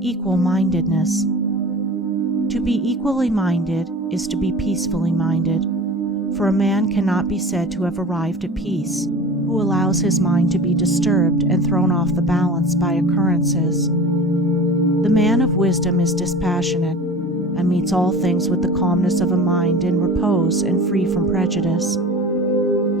Equal-mindedness. To be equally minded is to be peacefully minded, for a man cannot be said to have arrived at peace who allows his mind to be disturbed and thrown off the balance by occurrences. The man of wisdom is dispassionate and meets all things with the calmness of a mind in repose and free from prejudice.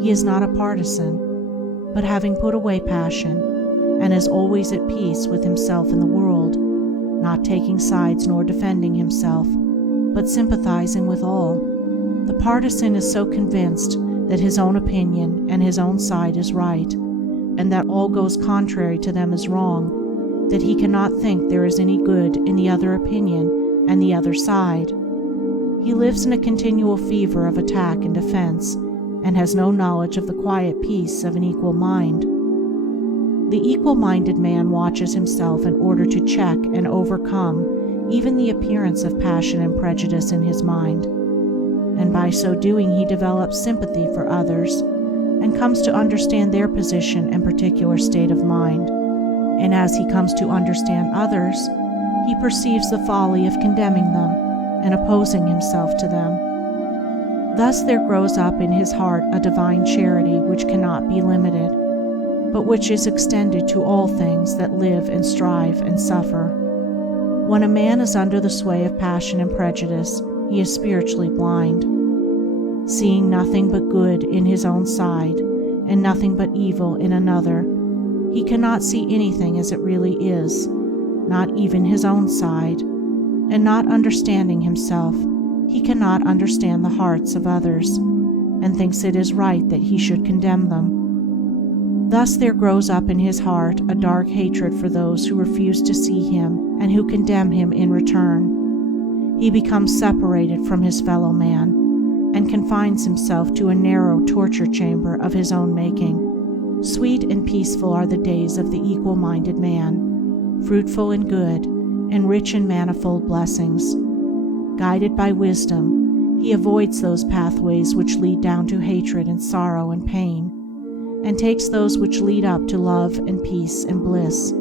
He is not a partisan, but having put away passion, and is always at peace with himself and the world, not taking sides nor defending himself, but sympathizing with all. The partisan is so convinced that his own opinion and his own side is right, and that all goes contrary to them is wrong, that he cannot think there is any good in the other opinion and the other side. He lives in a continual fever of attack and defense, and has no knowledge of the quiet peace of an equal mind. The equal-minded man watches himself in order to check and overcome even the appearance of passion and prejudice in his mind, and by so doing he develops sympathy for others and comes to understand their position and particular state of mind, and as he comes to understand others, he perceives the folly of condemning them and opposing himself to them. Thus there grows up in his heart a divine charity which cannot be limited, but which is extended to all things that live and strive and suffer. When a man is under the sway of passion and prejudice, he is spiritually blind. Seeing nothing but good in his own side, and nothing but evil in another, he cannot see anything as it really is, not even his own side, and not understanding himself, he cannot understand the hearts of others, and thinks it is right that he should condemn them. Thus there grows up in his heart a dark hatred for those who refuse to see him and who condemn him in return. He becomes separated from his fellow man, and confines himself to a narrow torture chamber of his own making. Sweet and peaceful are the days of the equal-minded man, fruitful in good, and rich in manifold blessings. Guided by wisdom, he avoids those pathways which lead down to hatred and sorrow and pain, and takes those which lead up to love and peace and bliss.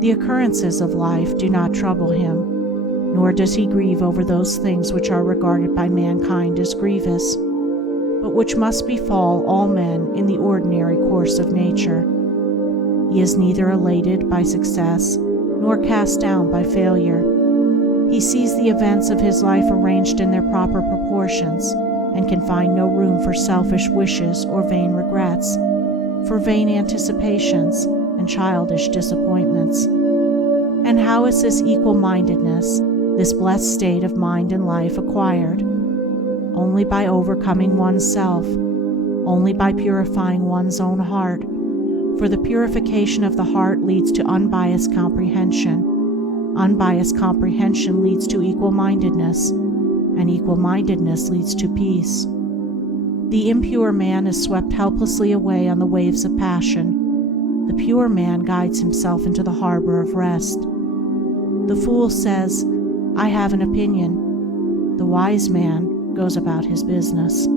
The occurrences of life do not trouble him, nor does he grieve over those things which are regarded by mankind as grievous, but which must befall all men in the ordinary course of nature. He is neither elated by success nor cast down by failure. He sees the events of his life arranged in their proper proportions, and can find no room for selfish wishes or vain regrets, for vain anticipations and childish disappointments. And how is this equal-mindedness, this blessed state of mind and life, acquired? Only by overcoming oneself, only by purifying one's own heart, for the purification of the heart leads to unbiased comprehension. Unbiased comprehension leads to equal-mindedness, and equal-mindedness leads to peace. The impure man is swept helplessly away on the waves of passion. The pure man guides himself into the harbor of rest. The fool says, "I have an opinion." The wise man goes about his business.